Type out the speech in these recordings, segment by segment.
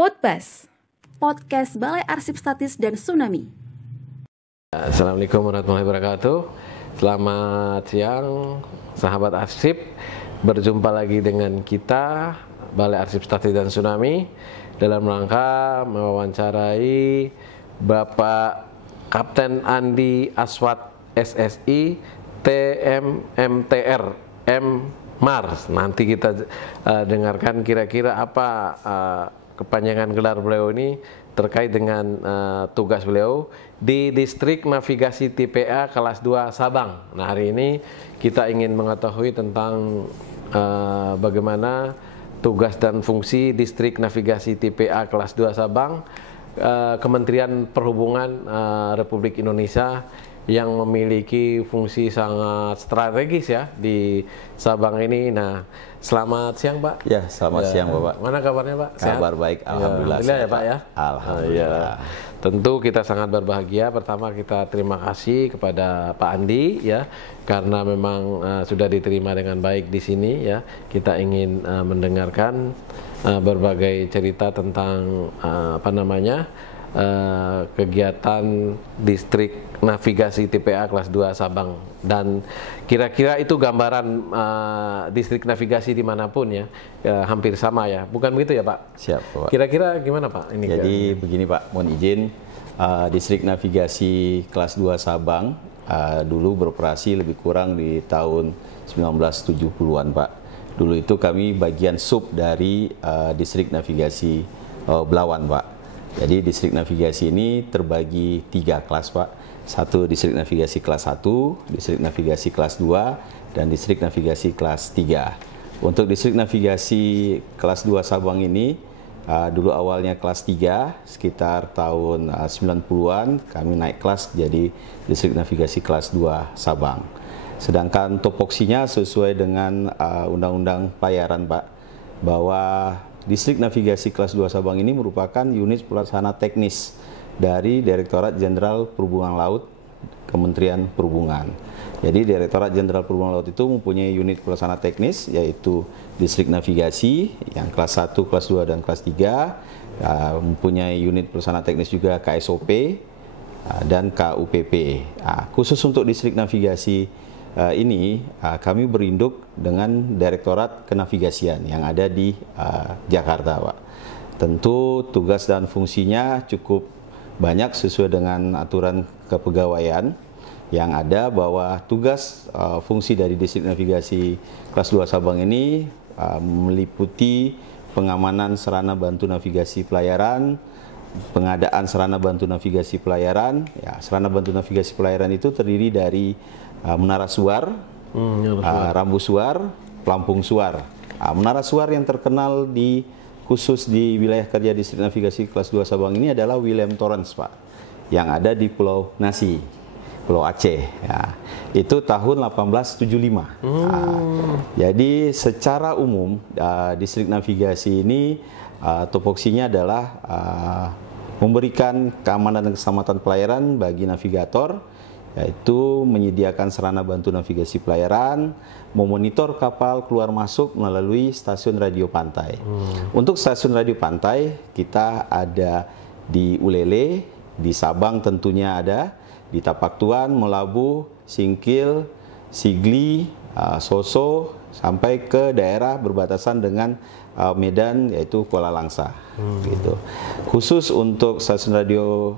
Podbas, podcast Balai Arsip Statis dan Tsunami. Assalamualaikum warahmatullahi wabarakatuh. Selamat siang, sahabat arsip. Berjumpa lagi dengan kita, Balai Arsip Statis dan Tsunami, dalam rangka mewawancarai Bapak Kapten Andi Aswad SSI TMMTR M Mars. Nanti kita dengarkan kira-kira apa kepanjangan gelar beliau ini terkait dengan tugas beliau di Distrik Navigasi TPA kelas 2 Sabang. Nah, hari ini kita ingin mengetahui tentang bagaimana tugas dan fungsi Distrik Navigasi TPA kelas 2 Sabang, Kementerian Perhubungan Republik Indonesia yang memiliki fungsi sangat strategis ya di Sabang ini. Nah, selamat siang Pak. Ya, selamat siang Bapak. Mana kabarnya Pak? Kabar baik, alhamdulillah. Alhamdulillah ya Pak ya. Alhamdulillah. Tentu kita sangat berbahagia. Pertama kita terima kasih kepada Pak Andi ya, karena memang sudah diterima dengan baik di sini ya. Kita ingin mendengarkan berbagai cerita tentang kegiatan Distrik Navigasi TPA kelas 2 Sabang, dan kira-kira itu gambaran distrik navigasi dimanapun ya, hampir sama ya, bukan begitu ya Pak? Siap Pak. Kira-kira gimana Pak? Ini jadi begini Pak, mohon izin, Distrik Navigasi kelas 2 Sabang dulu beroperasi lebih kurang di tahun 1970-an Pak. Dulu itu kami bagian sub dari Distrik Navigasi Belawan Pak. Jadi Distrik Navigasi ini terbagi 3 kelas Pak. Satu Distrik Navigasi kelas 1, Distrik Navigasi kelas 2, dan Distrik Navigasi kelas 3. Untuk Distrik Navigasi kelas 2 Sabang ini, dulu awalnya kelas 3, sekitar tahun 90-an kami naik kelas jadi Distrik Navigasi kelas 2 Sabang. Sedangkan topoksinya sesuai dengan Undang-Undang Pelayaran Pak, bahwa Distrik Navigasi kelas 2 Sabang ini merupakan unit pelaksana teknis dari Direktorat Jenderal Perhubungan Laut Kementerian Perhubungan. Jadi Direktorat Jenderal Perhubungan Laut itu mempunyai unit pelaksana teknis, yaitu Distrik Navigasi yang kelas 1, kelas 2, dan kelas 3, mempunyai unit pelaksana teknis juga KSOP dan KUPP. Khusus untuk Distrik Navigasi ini kami berinduk dengan Direktorat Kenavigasian yang ada di Jakarta Pak. Tentu tugas dan fungsinya cukup banyak sesuai dengan aturan kepegawaian yang ada, bahwa tugas fungsi dari Distrik Navigasi kelas 2 Sabang ini meliputi pengamanan sarana bantu navigasi pelayaran, pengadaan sarana bantu navigasi pelayaran. Ya, sarana bantu navigasi pelayaran itu terdiri dari menara suar, rambu suar, pelampung suar. Menara suar yang terkenal khusus di wilayah kerja Distrik Navigasi kelas 2 Sabang ini adalah William Torrens Pak, yang ada di Pulau Nasi, Pulau Aceh. Ya, itu tahun 1875. Jadi secara umum Distrik Navigasi ini topoksinya adalah memberikan keamanan dan keselamatan pelayaran bagi navigator, yaitu menyediakan sarana bantu navigasi pelayaran, memonitor kapal keluar masuk melalui stasiun radio pantai. Untuk stasiun radio pantai kita ada di Ulele, di Sabang tentunya ada, di Tapak Tuan, Melabu, Singkil, Sigli, Soso, sampai ke daerah berbatasan dengan Medan, yaitu Kuala Langsa. Gitu. Khusus untuk stasiun radio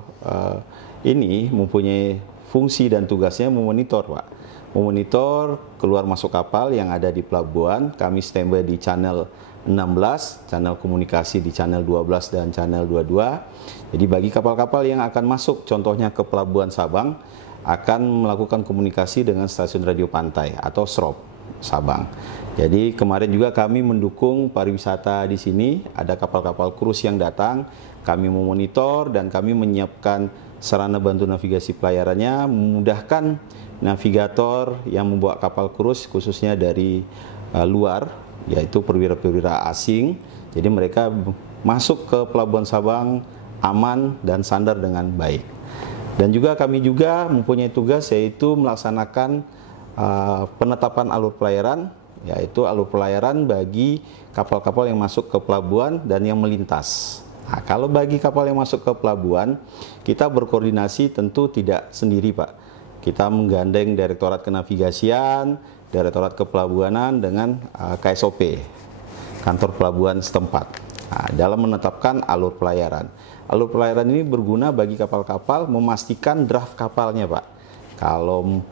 ini mempunyai fungsi dan tugasnya memonitor Pak. Memonitor keluar masuk kapal yang ada di pelabuhan. Kami standby di channel 16, channel komunikasi di channel 12 dan channel 22. Jadi bagi kapal-kapal yang akan masuk contohnya ke pelabuhan Sabang, akan melakukan komunikasi dengan stasiun radio pantai atau SROP Sabang. Jadi kemarin juga kami mendukung pariwisata di sini, ada kapal-kapal krus yang datang, kami memonitor dan kami menyiapkan sarana bantu navigasi pelayarannya, memudahkan navigator yang membawa kapal krus khususnya dari luar, yaitu perwira-perwira asing. Jadi mereka masuk ke Pelabuhan Sabang aman dan sandar dengan baik. Dan juga kami juga mempunyai tugas yaitu melaksanakan penetapan alur pelayaran, yaitu alur pelayaran bagi kapal-kapal yang masuk ke pelabuhan dan yang melintas. Nah, kalau bagi kapal yang masuk ke pelabuhan, kita berkoordinasi tentu tidak sendiri, Pak. Kita menggandeng Direktorat Kenavigasian, Direktorat Kepelabuhanan dengan KSOP, kantor pelabuhan setempat. Nah, dalam menetapkan alur pelayaran. Alur pelayaran ini berguna bagi kapal-kapal memastikan draft kapalnya, Pak. Kalau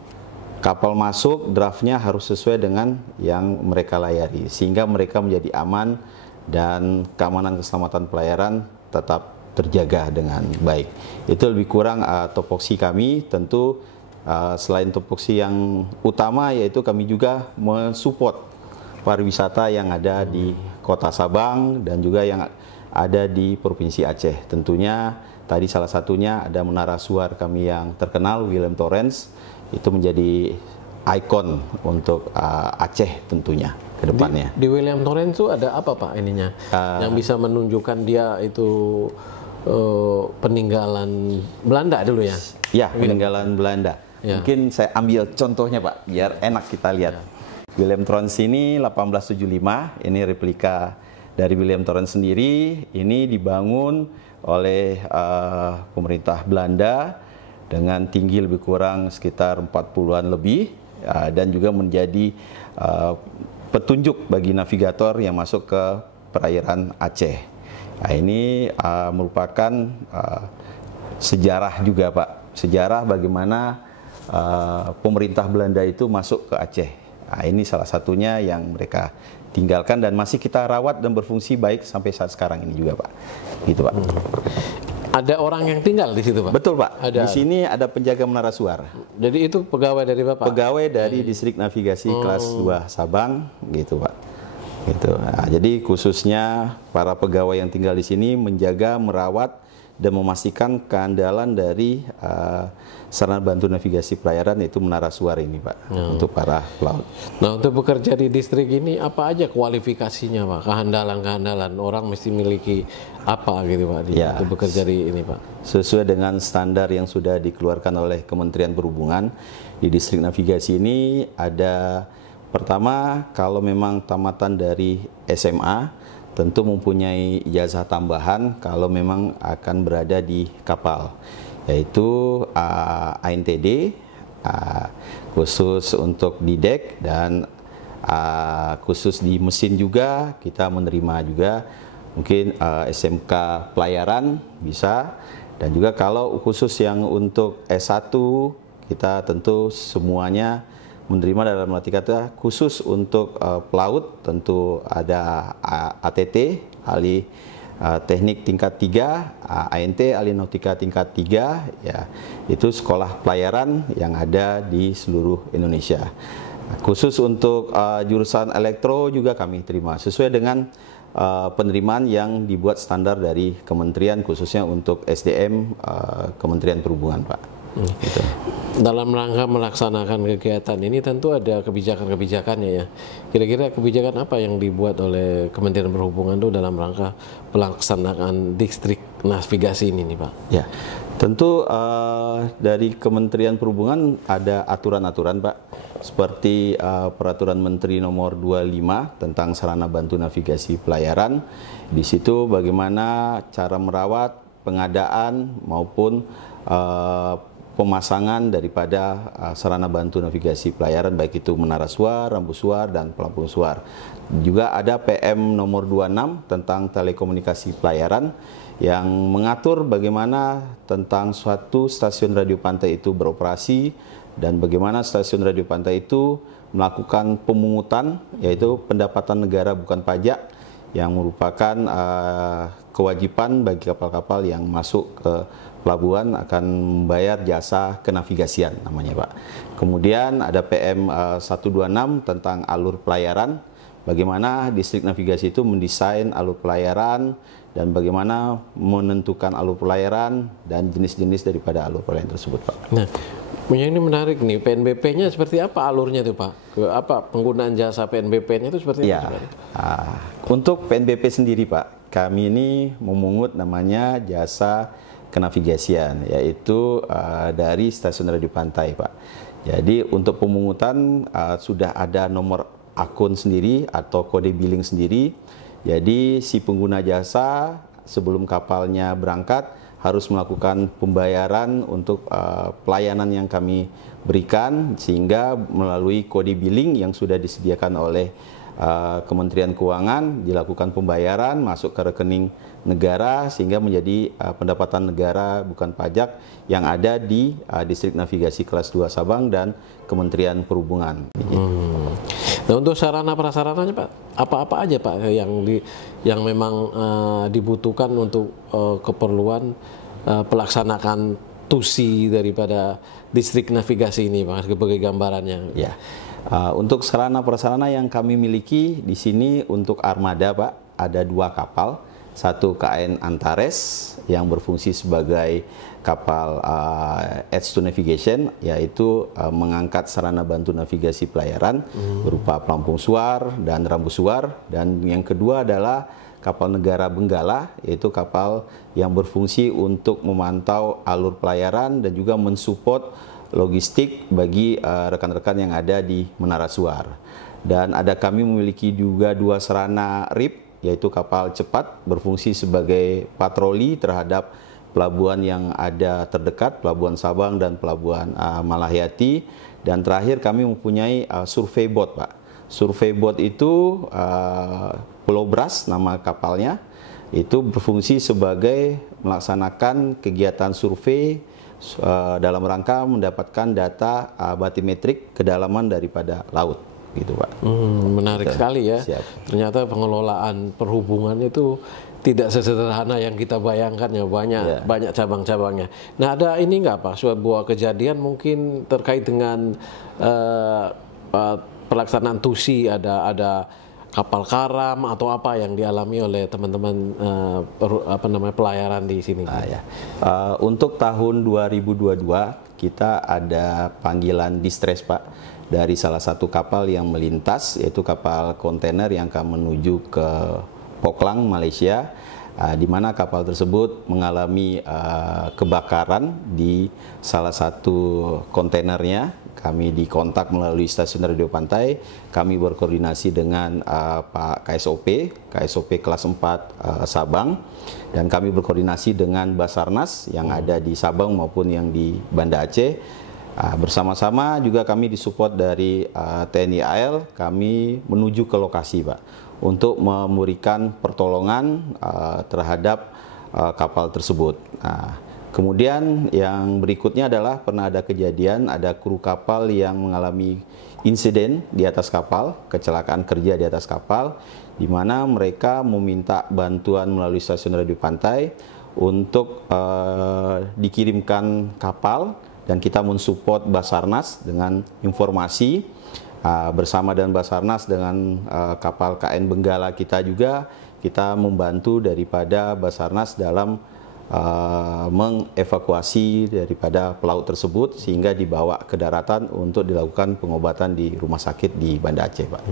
kapal masuk, draftnya harus sesuai dengan yang mereka layari, sehingga mereka menjadi aman dan keamanan keselamatan pelayaran tetap terjaga dengan baik. Itu lebih kurang topoksi kami. Tentu selain topoksi yang utama, yaitu kami juga mensupport pariwisata yang ada di Kota Sabang dan juga yang ada di Provinsi Aceh. Tentunya tadi salah satunya ada menara suar kami yang terkenal, William Torrens, itu menjadi ikon untuk Aceh tentunya ke depannya. Di William Torrens itu ada apa, Pak, ininya? Yang bisa menunjukkan dia itu peninggalan Belanda dulu ya? Ya, peninggalan Belanda. Ya. Mungkin saya ambil contohnya, Pak, biar enak kita lihat. Ya. William Torrens ini 1875, ini replika dari William Torrens sendiri. Ini dibangun oleh pemerintah Belanda dengan tinggi lebih kurang sekitar 40-an lebih, dan juga menjadi petunjuk bagi navigator yang masuk ke perairan Aceh. Nah, ini merupakan sejarah juga, Pak. Sejarah bagaimana pemerintah Belanda itu masuk ke Aceh. Nah, ini salah satunya yang mereka tinggalkan dan masih kita rawat dan berfungsi baik sampai saat sekarang ini juga, Pak. Gitu, Pak. Ada orang yang tinggal di situ, Pak? Betul, Pak. Ada. Di sini ada penjaga menara suar. Jadi itu pegawai dari Bapak? Pegawai dari Distrik Navigasi kelas 2 Sabang, gitu, Pak. Gitu. Nah, jadi khususnya para pegawai yang tinggal di sini menjaga, merawat, dan memastikan keandalan dari sarana bantu navigasi pelayaran, yaitu menara suar ini, Pak, untuk para pelaut. Nah, untuk bekerja di distrik ini apa aja kualifikasinya, Pak? Kehandalan-kehandalan orang mesti miliki apa gitu, Pak, untuk bekerja di ini, Pak? Sesuai dengan standar yang sudah dikeluarkan oleh Kementerian Perhubungan, di distrik navigasi ini ada, pertama, kalau memang tamatan dari SMA, tentu mempunyai ijazah tambahan kalau memang akan berada di kapal, yaitu ANTD, khusus untuk di dek, dan khusus di mesin juga kita menerima juga, mungkin SMK pelayaran bisa, dan juga kalau khusus yang untuk S1 kita tentu semuanya menerima. Dalam arti kata khusus untuk pelaut tentu ada ATT, ahli teknik tingkat 3, ANT, ahli nautika tingkat 3, ya, itu sekolah pelayaran yang ada di seluruh Indonesia. Khusus untuk jurusan elektro juga kami terima sesuai dengan penerimaan yang dibuat standar dari kementerian, khususnya untuk SDM Kementerian Perhubungan, Pak. Gitu. Dalam rangka melaksanakan kegiatan ini tentu ada kebijakan-kebijakannya ya. Kira-kira kebijakan apa yang dibuat oleh Kementerian Perhubungan itu dalam rangka pelaksanaan distrik navigasi ini nih, Pak? Ya, tentu dari Kementerian Perhubungan ada aturan-aturan, Pak, seperti Peraturan Menteri Nomor 25 tentang sarana bantu navigasi pelayaran. Di situ bagaimana cara merawat, pengadaan maupun pemasangan daripada sarana bantu navigasi pelayaran, baik itu menara suar, rambu suar, dan pelampung suar. Juga ada PM nomor 26 tentang telekomunikasi pelayaran yang mengatur bagaimana tentang suatu stasiun radio pantai itu beroperasi dan bagaimana stasiun radio pantai itu melakukan pemungutan, yaitu pendapatan negara bukan pajak, yang merupakan kewajiban bagi kapal-kapal yang masuk ke pelabuhan akan membayar jasa kenavigasian namanya, Pak. Kemudian ada PM 126 tentang alur pelayaran, bagaimana distrik navigasi itu mendesain alur pelayaran dan bagaimana menentukan alur pelayaran dan jenis-jenis daripada alur pelayaran tersebut, Pak. Nah, ini menarik nih, PNBP-nya seperti apa alurnya itu, Pak? Apa penggunaan jasa PNBP-nya itu seperti apa? Untuk PNBP sendiri, Pak, kami ini memungut namanya jasa kenavigasian, yaitu dari stasiun radio pantai, Pak. Jadi untuk pemungutan sudah ada nomor akun sendiri atau kode billing sendiri. Jadi si pengguna jasa sebelum kapalnya berangkat harus melakukan pembayaran untuk pelayanan yang kami berikan, sehingga melalui kode billing yang sudah disediakan oleh Kementerian Keuangan dilakukan pembayaran masuk ke rekening negara, sehingga menjadi pendapatan negara bukan pajak yang ada di Distrik Navigasi Kelas 2 Sabang dan Kementerian Perhubungan. Nah, untuk sarana prasarananya Pak, apa-apa aja Pak yang memang dibutuhkan untuk keperluan pelaksanaan tusi daripada distrik navigasi ini Pak, sebagai gambarannya? Ya, untuk sarana prasarana yang kami miliki di sini untuk armada Pak, ada 2 kapal, satu KN Antares yang berfungsi sebagai kapal Edge to Navigation, yaitu mengangkat sarana bantu navigasi pelayaran berupa pelampung suar dan rambu suar, dan yang kedua adalah kapal negara Benggala, yaitu kapal yang berfungsi untuk memantau alur pelayaran dan juga mensupport logistik bagi rekan-rekan yang ada di Menara Suar. Dan kami memiliki juga 2 sarana RIP, yaitu kapal cepat berfungsi sebagai patroli terhadap pelabuhan yang ada terdekat, Pelabuhan Sabang dan Pelabuhan Malahiyati. Dan terakhir kami mempunyai survei boat Pak. Survei boat itu Pulau Bras nama kapalnya, itu berfungsi sebagai melaksanakan kegiatan survei dalam rangka mendapatkan data batimetrik kedalaman daripada laut. Gitu Pak. Menarik sekali ya. Siap. Ternyata pengelolaan perhubungan itu tidak sesederhana yang kita bayangkan ya, banyak cabang-cabangnya. Nah, ada ini nggak Pak, sebuah kejadian mungkin terkait dengan pelaksanaan tusi, ada kapal karam atau apa yang dialami oleh teman-teman pelayaran di sini? Untuk tahun 2022 kita ada panggilan distress Pak dari salah satu kapal yang melintas, yaitu kapal kontainer yang akan menuju ke Poklang, Malaysia, di mana kapal tersebut mengalami kebakaran di salah satu kontainernya. Kami dikontak melalui stasiun radio pantai, kami berkoordinasi dengan Pak KSOP kelas 4 Sabang, dan kami berkoordinasi dengan Basarnas yang ada di Sabang maupun yang di Banda Aceh. Bersama-sama juga kami disupport dari TNI AL, kami menuju ke lokasi Pak untuk memberikan pertolongan terhadap kapal tersebut. Kemudian yang berikutnya adalah pernah ada kejadian, ada kru kapal yang mengalami insiden di atas kapal, kecelakaan kerja di atas kapal, di mana mereka meminta bantuan melalui stasiun radio pantai untuk dikirimkan kapal, dan kita mensupport Basarnas dengan informasi bersama dengan Basarnas dengan kapal KN Benggala kita juga, kita membantu daripada Basarnas dalam mengevakuasi daripada pelaut tersebut sehingga dibawa ke daratan untuk dilakukan pengobatan di rumah sakit di Banda Aceh Pak.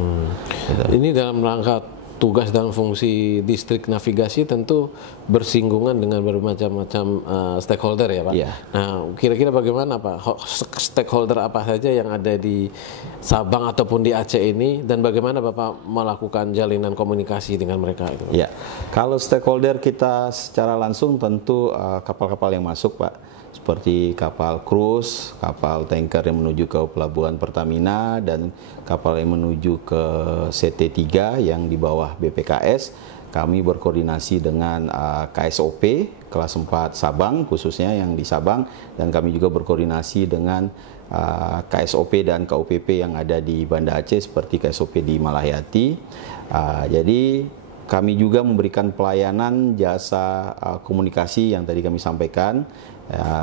Ini dalam rangka tugas dan fungsi distrik navigasi tentu bersinggungan dengan bermacam-macam stakeholder ya Pak. Yeah. Nah, kira-kira bagaimana Pak, stakeholder apa saja yang ada di Sabang ataupun di Aceh ini, dan bagaimana Bapak melakukan jalinan komunikasi dengan mereka itu? Ya, kalau stakeholder kita secara langsung tentu kapal-kapal yang masuk Pak, seperti kapal cruise, kapal tanker yang menuju ke pelabuhan Pertamina, dan kapal yang menuju ke CT3 yang di bawah BPKS. Kami berkoordinasi dengan KSOP kelas 4 Sabang, khususnya yang di Sabang, dan kami juga berkoordinasi dengan KSOP dan KUPP yang ada di Banda Aceh, seperti KSOP di Malahiyati. Jadi kami juga memberikan pelayanan jasa komunikasi yang tadi kami sampaikan,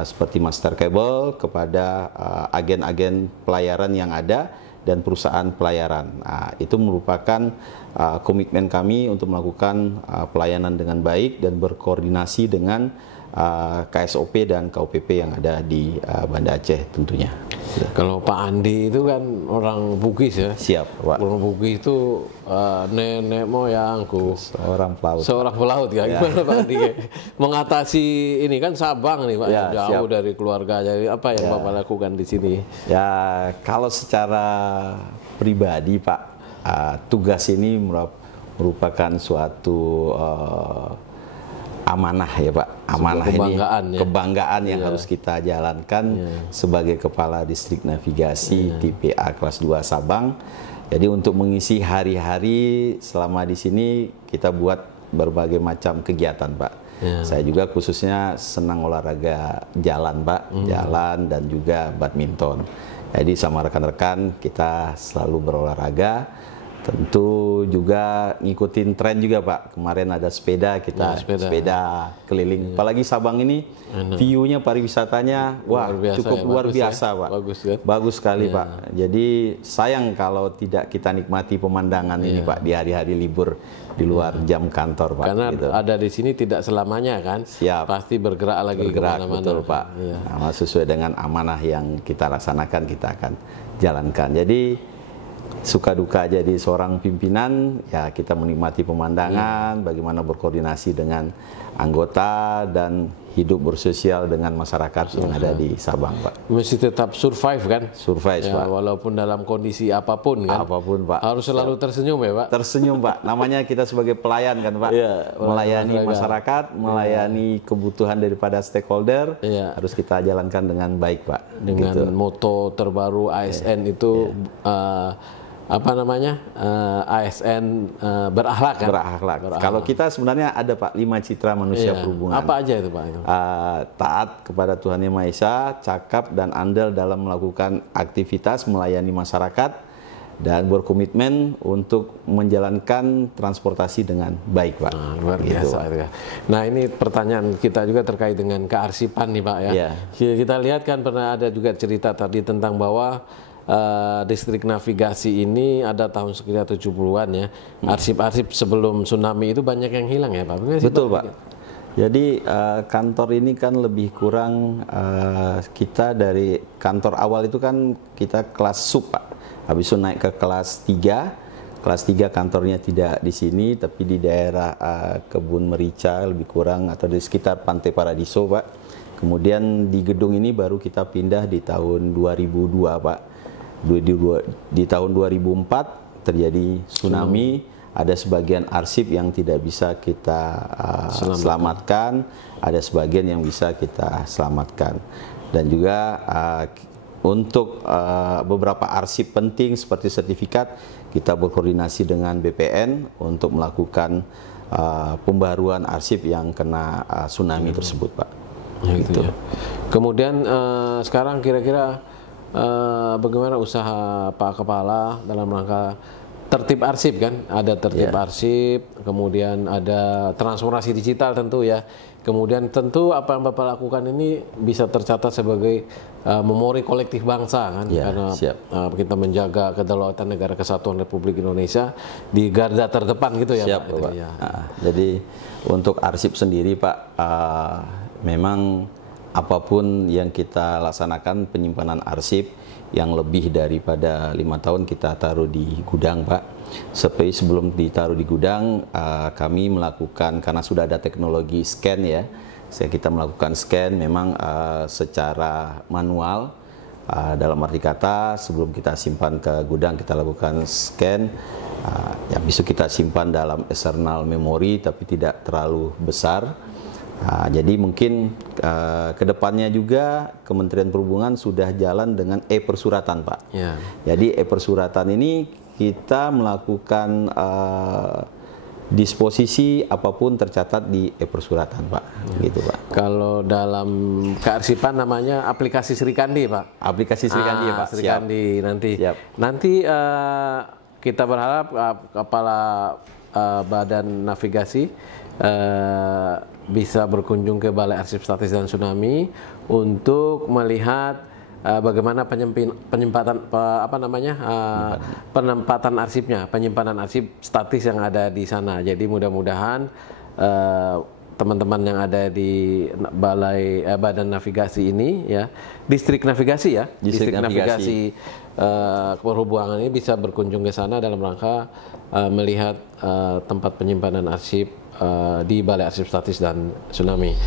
seperti master kabel kepada agen-agen pelayaran yang ada dan perusahaan pelayaran. Itu merupakan komitmen kami untuk melakukan pelayanan dengan baik dan berkoordinasi dengan KSOP dan KUPP yang ada di Banda Aceh tentunya. Kalau Pak Andi itu kan orang Bugis ya. Siap Pak. Orang Bugis itu nenek moyangku seorang pelaut. Seorang pelaut ya. Gimana Pak Andi mengatasi ini, kan Sabang nih Pak, ya, jauh siap. dari keluarga. Jadi apa yang Bapak lakukan di sini? Ya, kalau secara pribadi Pak, tugas ini merupakan suatu amanah ya Pak, amanah kebanggaan, ini ya. Kebanggaan yang harus kita jalankan sebagai Kepala Distrik Navigasi TPA kelas 2 Sabang. Jadi untuk mengisi hari-hari selama di sini kita buat berbagai macam kegiatan Pak. Saya juga khususnya senang olahraga jalan Pak, jalan dan juga badminton. Jadi sama rekan-rekan kita selalu berolahraga. Tentu juga ngikutin tren juga Pak. Kemarin ada sepeda, kita sepeda keliling. Apalagi Sabang ini view-nya pariwisatanya wah cukup luar biasa Pak. Bagus sekali Pak. Jadi sayang kalau tidak kita nikmati pemandangan ini Pak di hari-hari libur di luar jam kantor Pak. Karena ada di sini tidak selamanya kan. Siap. Pasti bergerak lagi kemana-mana. Betul Pak. Nah, sesuai dengan amanah yang kita laksanakan kita akan jalankan. Jadi suka duka jadi seorang pimpinan, ya kita menikmati pemandangan, bagaimana berkoordinasi dengan anggota dan hidup bersosial dengan masyarakat yang ada di Sabang Pak. Mesti tetap survive kan? Survive ya, Pak. Walaupun dalam kondisi apapun kan? Apapun Pak. Harus selalu tersenyum ya Pak? Tersenyum Pak, namanya kita sebagai pelayan kan Pak. Melayani masyarakat, melayani kebutuhan daripada stakeholder, harus kita jalankan dengan baik Pak. Dengan moto terbaru ASN itu apa namanya, ASN berakhlak kan? Berakhlak. Kalau kita sebenarnya ada Pak 5 citra manusia perhubungan. Apa aja itu Pak? Taat kepada Tuhan Yang Maha Esa, cakap dan andal dalam melakukan aktivitas melayani masyarakat, dan berkomitmen untuk menjalankan transportasi dengan baik Pak. Luar biasa gitu. Nah ini pertanyaan kita juga terkait dengan kearsipan nih Pak ya. Kita lihat kan pernah ada juga cerita tadi tentang bahwa distrik navigasi ini ada tahun sekitar 70-an ya. Arsip-arsip sebelum tsunami itu banyak yang hilang ya Pak? Betul Pak. Jadi kantor ini kan lebih kurang kita dari kantor awal itu kan kita kelas sub Pak. Habis itu naik ke kelas 3. Kelas 3 kantornya tidak di sini tapi di daerah Kebun Merica lebih kurang atau di sekitar Pantai Paradiso Pak. Kemudian di gedung ini baru kita pindah di tahun 2002 Pak. Di tahun 2004 terjadi tsunami, ada sebagian arsip yang tidak bisa kita selamatkan, ada sebagian yang bisa kita selamatkan. Dan juga untuk beberapa arsip penting seperti sertifikat, kita berkoordinasi dengan BPN untuk melakukan pembaruan arsip yang kena tsunami tersebut Pak. Gitu. Ya. Kemudian sekarang kira-kira bagaimana usaha Pak Kepala dalam rangka tertib arsip kan? Ada tertib arsip, kemudian ada transformasi digital tentu ya. Kemudian tentu apa yang Bapak lakukan ini bisa tercatat sebagai memori kolektif bangsa kan? Karena kita menjaga kedaulatan negara kesatuan Republik Indonesia di garda terdepan gitu ya Pak. Pak. Jadi untuk arsip sendiri Pak, memang apapun yang kita laksanakan penyimpanan arsip yang lebih daripada 5 tahun kita taruh di gudang Pak. Seperti sebelum ditaruh di gudang, kami melakukan, karena sudah ada teknologi scan ya, kita melakukan scan memang secara manual. Dalam arti kata sebelum kita simpan ke gudang kita lakukan scan, yang bisa kita simpan dalam external memory tapi tidak terlalu besar. Jadi mungkin kedepannya juga Kementerian Perhubungan sudah jalan dengan e-persuratan Pak. Jadi e-persuratan ini kita melakukan disposisi apapun tercatat di e-persuratan Pak. Gitu Pak. Kalau dalam kearsipan namanya aplikasi Srikandi Pak. Aplikasi Srikandi ya Pak. Srikandi nanti. Nanti kita berharap Kepala Badan Navigasi bisa berkunjung ke Balai Arsip Statis dan Tsunami untuk melihat bagaimana penempatan arsipnya, penyimpanan arsip statis yang ada di sana. Jadi mudah-mudahan teman-teman yang ada di Balai Badan Navigasi ini ya, Distrik Navigasi ya, Distrik Navigasi Perhubungan ini bisa berkunjung ke sana dalam rangka melihat tempat penyimpanan arsip di Balai Arsip Statis dan Tsunami.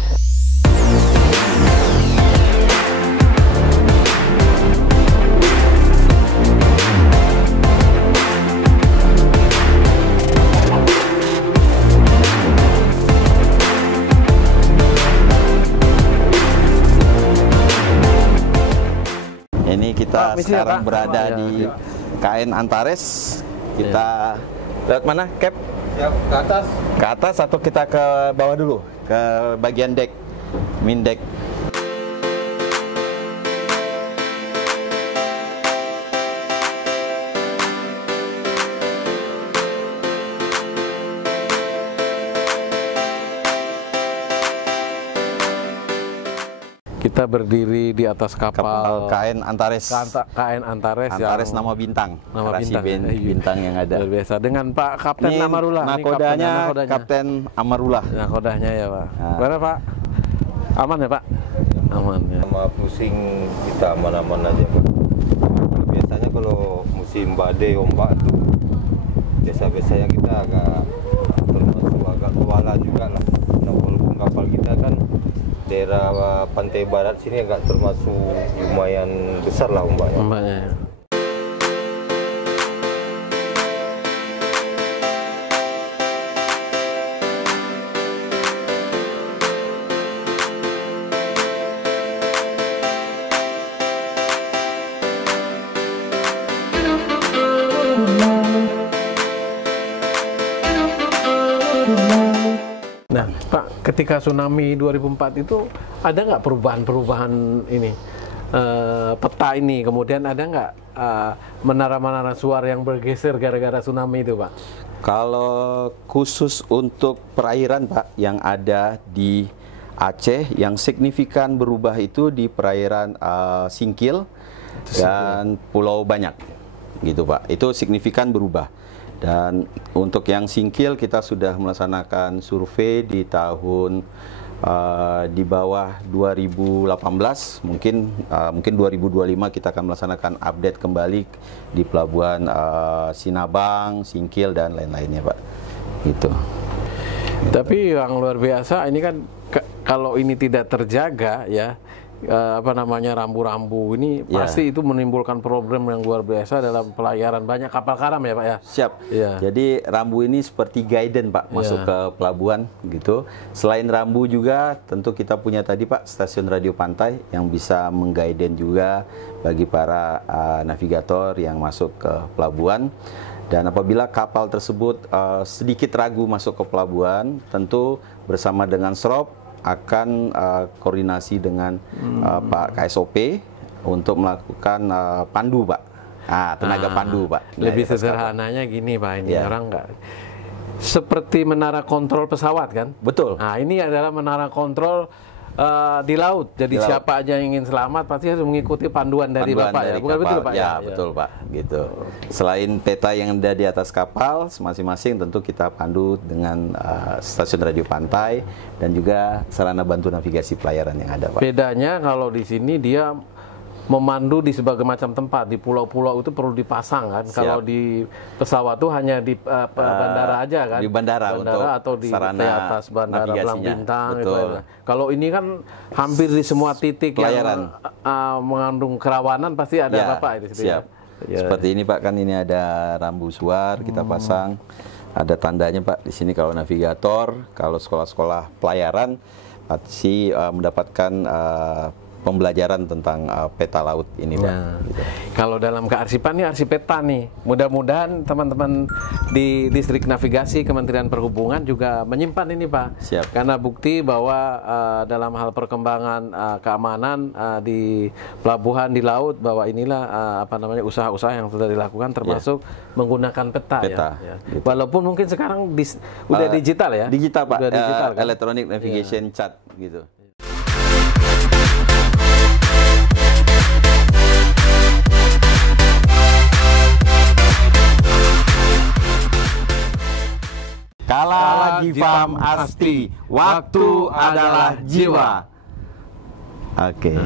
Ini kita misi ya, sekarang Pak? berada Ya. di KN Antares. Kita lewat mana, Cap? Ya, ke atas. Ke atas atau kita ke bawah dulu? Ke bagian deck, min deck. Kita berdiri di atas kapal KN Antares. KN Antares. Antares yang nama bintang. nama Rasi bintang, bintang yang ada. luar biasa. Dengan Pak Kapten Ini Amarullah. Ini nakodanya nakodanya. Kapten Amarullah. Nakodanya ya Pak. Nah. Gimana Pak? Aman ya Pak? Aman ya. Sama pusing kita aman-aman aja, Pak. Kalau biasanya kalau musim badai ombak tuh biasa-biasanya kita termasuk agak kewalahan juga lah. Nah, walaupun kapal kita kan daerah pantai barat sini agak termasuk lumayan besar lah ombaknya. Ombaknya ya. Nah, Pak, ketika tsunami 2004 itu ada nggak perubahan-perubahan ini peta ini? Kemudian ada nggak menara-menara suar yang bergeser gara-gara tsunami itu, Pak? Kalau khusus untuk perairan, Pak, yang ada di Aceh, yang signifikan berubah itu di perairan Singkil dan Pulau Banyak, gitu, Pak. Itu signifikan berubah. Dan untuk yang Singkil kita sudah melaksanakan survei di tahun di bawah 2018, mungkin 2025 kita akan melaksanakan update kembali di pelabuhan Sinabang, Singkil dan lain-lainnya, Pak. Gitu. Tapi yang luar biasa ini kan kalau ini tidak terjaga ya, rambu-rambu ini Ya. pasti itu menimbulkan problem yang luar biasa dalam pelayaran banyak kapal karam ya Pak ya. Siap. Ya. Jadi rambu ini seperti guidance, Pak, masuk ke pelabuhan gitu. Selain rambu juga tentu kita punya tadi, Pak, stasiun radio pantai yang bisa mengguidance juga bagi para navigator yang masuk ke pelabuhan. Dan apabila kapal tersebut sedikit ragu masuk ke pelabuhan, tentu bersama dengan SROP akan koordinasi dengan Pak KSOP untuk melakukan pandu, Pak. Tenaga pandu, Pak. Lebih sederhananya gini, Pak, ini orang nggak seperti menara kontrol pesawat kan? Betul. Nah, ini adalah menara kontrol di laut. Jadi Di laut. siapa aja yang ingin selamat pasti harus mengikuti panduan dari Panduan Bapak ya. dari Bukan kapal. betul Pak Ya, betul, Pak. Gitu. Selain peta yang ada di atas kapal, masing-masing tentu kita pandu dengan stasiun radio pantai dan juga sarana bantu navigasi pelayaran yang ada, Pak. Bedanya kalau di sini dia memandu di berbagai macam tempat. Di pulau-pulau itu perlu dipasang kan. Siap. Kalau di pesawat tuh hanya di bandara aja kan. Di bandara untuk atau di sarana atas bandara Belang navigasinya. Bintang Betul. gitu. Kalau ini kan hampir di semua titik Pelayaran. yang mengandung kerawanan pasti ada Bapak di situ. siap. Ya. Seperti ini, Pak, kan ini ada rambu suar kita pasang. Ada tandanya, Pak, di sini kalau navigator, kalau sekolah-sekolah pelayaran pasti mendapatkan pembelajaran tentang peta laut ini, Pak. Nah, Gitu. kalau dalam kearsipan ini arsip peta nih, mudah-mudahan teman-teman di Distrik Navigasi Kementerian Perhubungan juga menyimpan ini, Pak. Siap. Karena bukti bahwa dalam hal perkembangan keamanan di pelabuhan di laut, bahwa inilah usaha-usaha yang sudah dilakukan termasuk menggunakan peta. Peta, Ya. gitu. Walaupun mungkin sekarang udah digital ya. Digital, Pak. Udah digital, kan? Electronic Navigation Chart gitu. Kala Gifam Asti, waktu adalah jiwa. Oke,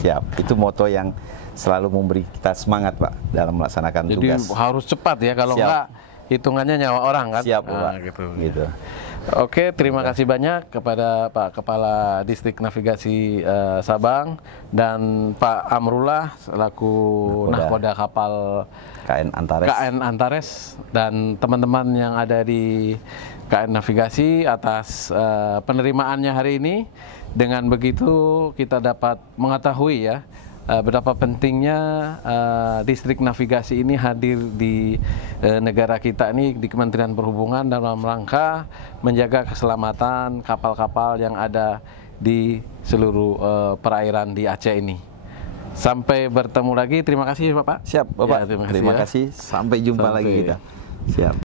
siap. Itu moto yang selalu memberi kita semangat, Pak, dalam melaksanakan Jadi tugas. harus cepat ya, kalau Siap. enggak hitungannya nyawa orang kan. Siap, Pak. Gitu. Oke, terima kasih banyak kepada Pak Kepala Distrik Navigasi Sabang dan Pak Amrullah selaku Nahkoda kapal KN Antares. KN Antares dan teman-teman yang ada di KN Navigasi atas penerimaannya hari ini. Dengan begitu kita dapat mengetahui ya betapa pentingnya distrik navigasi ini hadir di negara kita ini, di Kementerian Perhubungan, dalam rangka menjaga keselamatan kapal-kapal yang ada di seluruh perairan di Aceh ini. Sampai bertemu lagi, terima kasih Bapak. Siap Bapak, Ya, terima kasih. Sampai jumpa lagi kita. Siap.